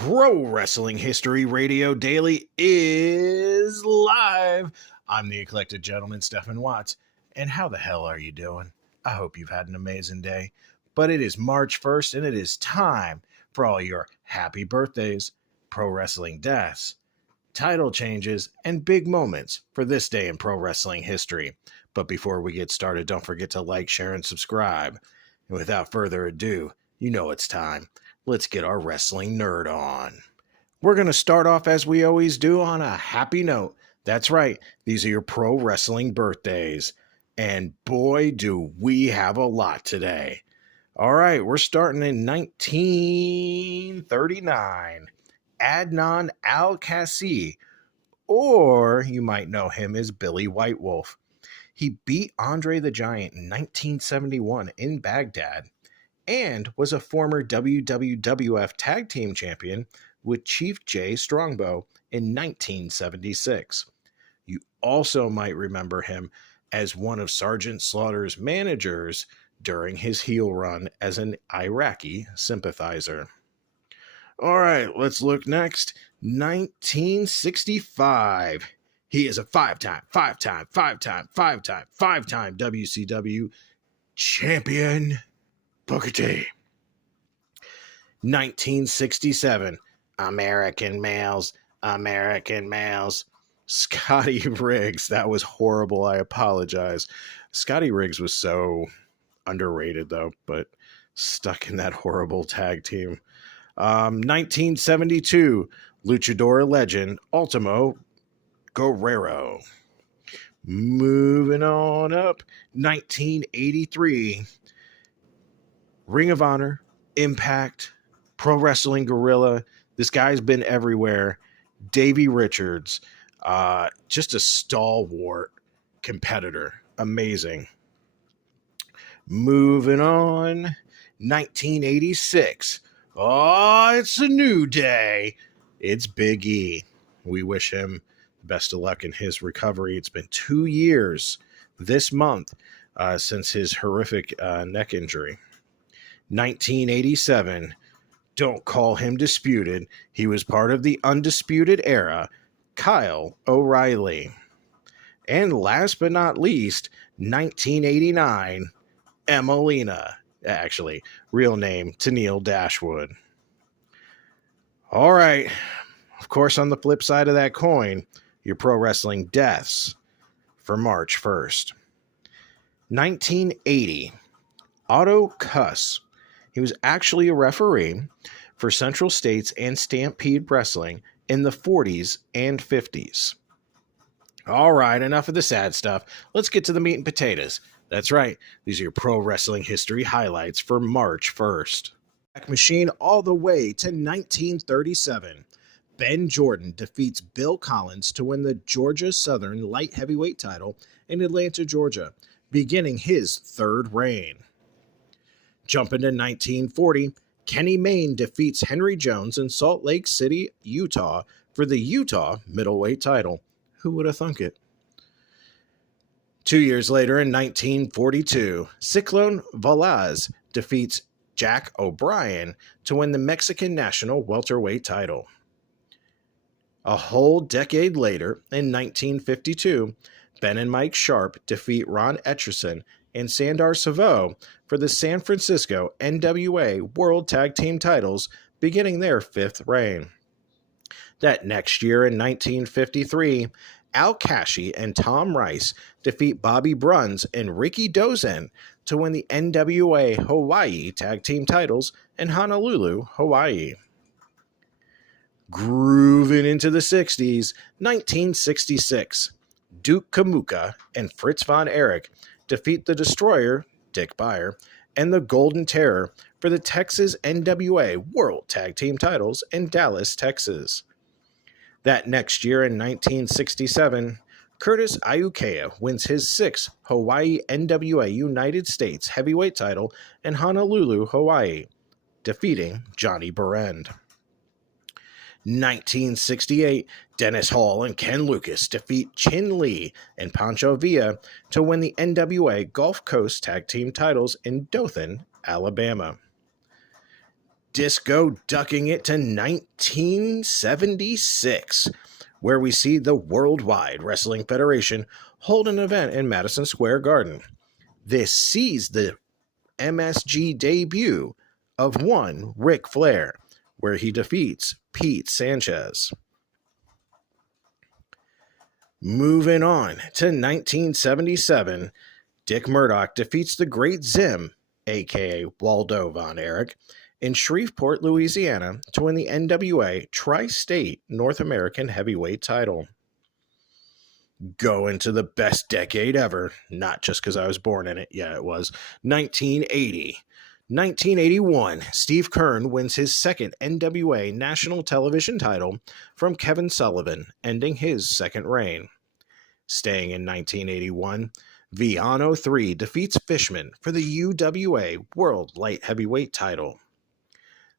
Pro Wrestling History Radio Daily is live. I'm the eclectic gentleman, Stephen Watts. And how the hell are you doing? I hope you've had an amazing day. But it is March 1st, and it is time for all your happy birthdays, pro wrestling deaths, title changes, and big moments for this day in pro wrestling history. But before we get started, don't forget to like, share, and subscribe. And without further ado, you know it's time. Let's get our wrestling nerd on. We're going to start off as we always do on a happy note. That's right. These are your pro wrestling birthdays. And boy, do we have a lot today. All right, we're starting in 1939. Adnan Al-Kassi, or you might know him as Billy White Wolf. He beat Andre the Giant in 1971 in Baghdad, and was a former WWF Tag Team Champion with Chief Jay Strongbow in 1976. You also might remember him as one of Sergeant Slaughter's managers during his heel run as an Iraqi sympathizer. All right, let's look next. 1965. He is a five-time WCW champion. Booker T. 1967. American males. Scotty Riggs. That was horrible. I apologize. Scotty Riggs was so underrated, though, but stuck in that horrible tag team. 1972. Luchador legend Ultimo Guerrero. Moving on up. 1983. Ring of Honor, Impact, Pro Wrestling Guerrilla. This guy's been everywhere. Davey Richards, just a stalwart competitor. Amazing. Moving on. 1986. Oh, it's a new day. It's Big E. We wish him best of luck in his recovery. It's been 2 years this month since his horrific neck injury. 1987. Don't call him disputed. He was part of the Undisputed Era. Kyle O'Reilly. And last but not least, 1989. Emelina. Actually, real name, Tennille Dashwood. All right. Of course, on the flip side of that coin, your pro wrestling deaths for March 1st. 1980. Otto Kuss. He was actually a referee for Central States and Stampede Wrestling in the 40s and 50s. All right, enough of the sad stuff. Let's get to the meat and potatoes. That's right. These are your pro wrestling history highlights for March 1st. Machine all the way to 1937. Ben Jordan defeats Bill Collins to win the Georgia Southern Light Heavyweight title in Atlanta, Georgia, beginning his third reign. Jumping to 1940, Kenny Mayne defeats Henry Jones in Salt Lake City, Utah for the Utah middleweight title. Who would have thunk it? 2 years later, in 1942, Ciclone Velaz defeats Jack O'Brien to win the Mexican national welterweight title. A whole decade later, in 1952, Ben and Mike Sharp defeat Ron Etchison and Sandar Savo for the San Francisco NWA World Tag Team titles, beginning their fifth reign. That next year, in 1953, Al Kashi and Tom Rice defeat Bobby Bruns and Ricky Dozen to win the NWA Hawaii Tag Team titles in Honolulu, Hawaii. Grooving into the 60s, 1966, Duke Kamuka and Fritz von Erich defeat the Destroyer, Dick Beyer, and the Golden Terror for the Texas NWA World Tag Team titles in Dallas, Texas. That next year, in 1967, Curtis Iukea wins his sixth Hawaii NWA United States heavyweight title in Honolulu, Hawaii, defeating Johnny Barend. 1968, Dennis Hall and Ken Lucas defeat Chin Lee and Pancho Villa to win the NWA Gulf Coast Tag Team titles in Dothan, Alabama. Disco ducking it to 1976, where we see the Worldwide Wrestling Federation hold an event in Madison Square Garden. This sees the MSG debut of one Ric Flair, where he defeats Pete Sanchez. Moving on to 1977, Dick Murdoch defeats the Great Zim, aka Waldo Von Erich, in Shreveport, Louisiana to win the NWA Tri-State North American Heavyweight title. Going to the best decade ever, not just because I was born in it, yeah, it was 1980. 1981, Steve Keirn wins his second NWA national television title from Kevin Sullivan, ending his second reign. Staying in 1981, Viano 3 defeats Fishman for the UWA World Light Heavyweight title.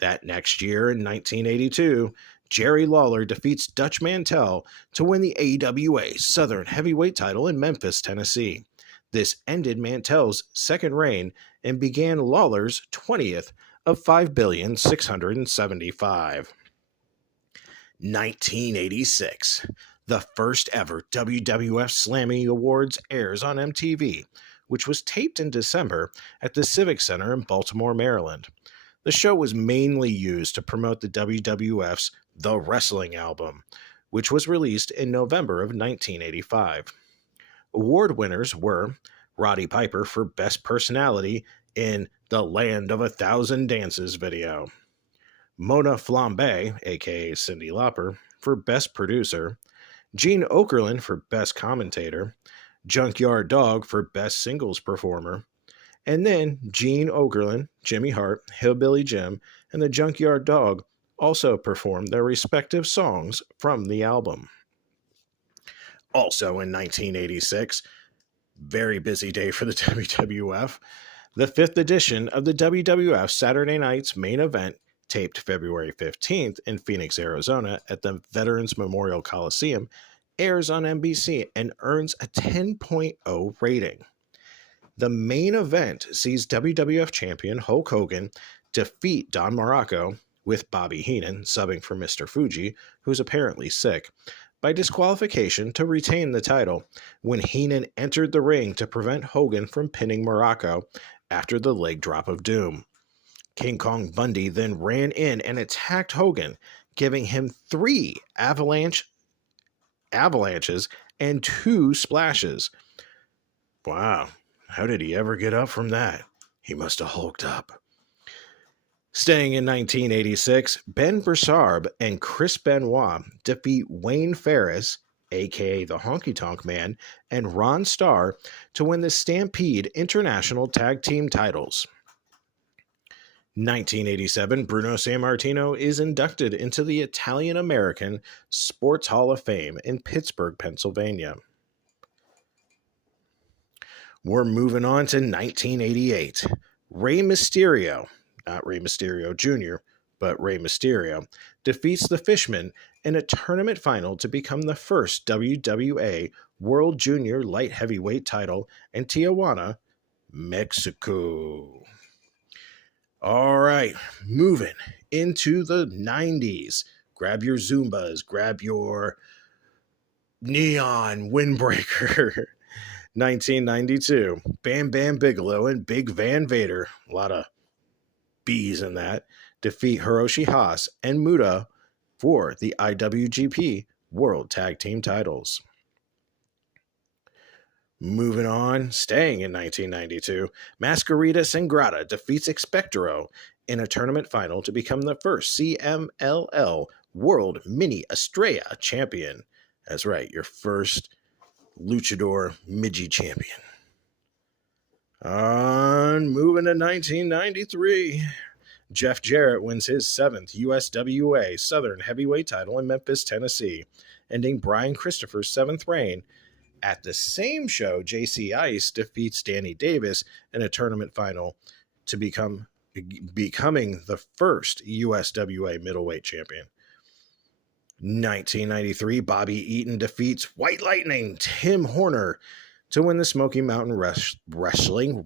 That next year, in 1982, Jerry Lawler defeats Dutch Mantell to win the AWA Southern Heavyweight title in Memphis, Tennessee. This ended Mantell's second reign and began Lawler's 20th of 5,675. 1986. The first ever WWF Slammy Awards airs on MTV, which was taped in December at the Civic Center in Baltimore, Maryland. The show was mainly used to promote the WWF's The Wrestling album, which was released in November of 1985. Award winners were Roddy Piper for Best Personality in The Land of a Thousand Dances video, Mona Flambe, aka Cyndi Lauper, for Best Producer, Gene Okerlund for Best Commentator, Junkyard Dog for Best Singles Performer, and then Gene Okerlund, Jimmy Hart, Hillbilly Jim, and the Junkyard Dog also performed their respective songs from the album. Also in 1986, very busy day for the WWF, the 5th edition of the WWF Saturday Night's Main Event, taped February 15th in Phoenix, Arizona at the Veterans Memorial Coliseum, airs on NBC and earns a 10.0 rating. The main event sees WWF champion Hulk Hogan defeat Don Morocco, with Bobby Heenan subbing for Mr. Fuji, who's apparently sick, by disqualification to retain the title when Heenan entered the ring to prevent Hogan from pinning Morocco after the leg drop of doom. King Kong Bundy then ran in and attacked Hogan, giving him 3 avalanches and 2 splashes. Wow. How did he ever get up from that? He must have hulked up. Staying in 1986, Ben Broussard and Chris Benoit defeat Wayne Ferris, aka the Honky Tonk Man, and Ron Starr to win the Stampede International Tag Team titles. 1987, Bruno Sammartino is inducted into the Italian American Sports Hall of Fame in Pittsburgh, Pennsylvania. We're moving on to 1988. Rey Mysterio, not Rey Mysterio Jr., but Rey Mysterio, defeats the Fishman in a tournament final to become the first WWA World Junior Light Heavyweight title in Tijuana, Mexico. All right, moving into the 90s. Grab your Zumbas, grab your neon windbreaker. 1992, Bam Bam Bigelow and Big Van Vader, a lot of B's in that, defeat Hiroshi Haas and Muta for the IWGP World Tag Team titles. Moving on, staying in 1992, Mascarita Sangrata defeats Expectoro in a tournament final to become the first CMLL World Mini Estrella champion. That's right, your first Luchador Midgie champion. Moving to 1993, Jeff Jarrett wins his 7th USWA Southern Heavyweight title in Memphis, Tennessee, ending Brian Christopher's 7th reign. At the same show, JC Ice defeats Danny Davis in a tournament final to becoming the first USWA middleweight champion. 1993, Bobby Eaton defeats White Lightning Tim Horner to win the Smoky Mountain Wrestling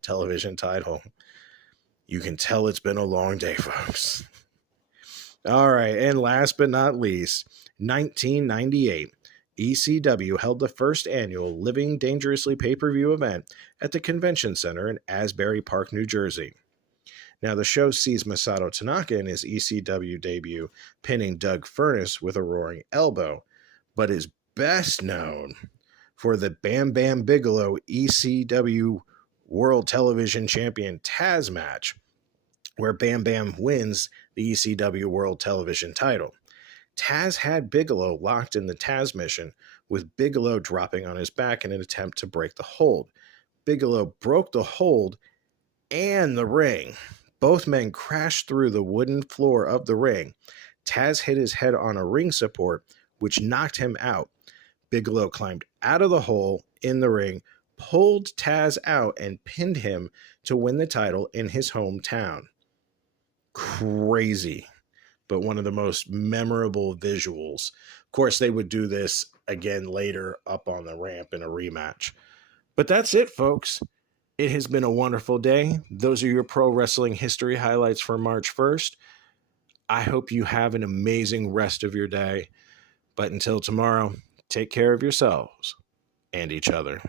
television title. You can tell it's been a long day, folks. All right, and last but not least, 1998, ECW held the first annual Living Dangerously pay-per-view event at the Convention Center in Asbury Park, New Jersey. Now, the show sees Masato Tanaka in his ECW debut pinning Doug Furnas with a roaring elbow, but is best known for the Bam Bam Bigelow ECW World Television Champion Taz match, where Bam Bam wins the ECW World Television title. Taz had Bigelow locked in the Taz mission, with Bigelow dropping on his back in an attempt to break the hold. Bigelow broke the hold and the ring. Both men crashed through the wooden floor of the ring. Taz hit his head on a ring support, which knocked him out. Bigelow climbed out of the hole in the ring, pulled Taz out, and pinned him to win the title in his hometown. Crazy, but one of the most memorable visuals. Of course, they would do this again later up on the ramp in a rematch. But that's it, folks. It has been a wonderful day. Those are your pro wrestling history highlights for March 1st. I hope you have an amazing rest of your day. But until tomorrow, take care of yourselves and each other.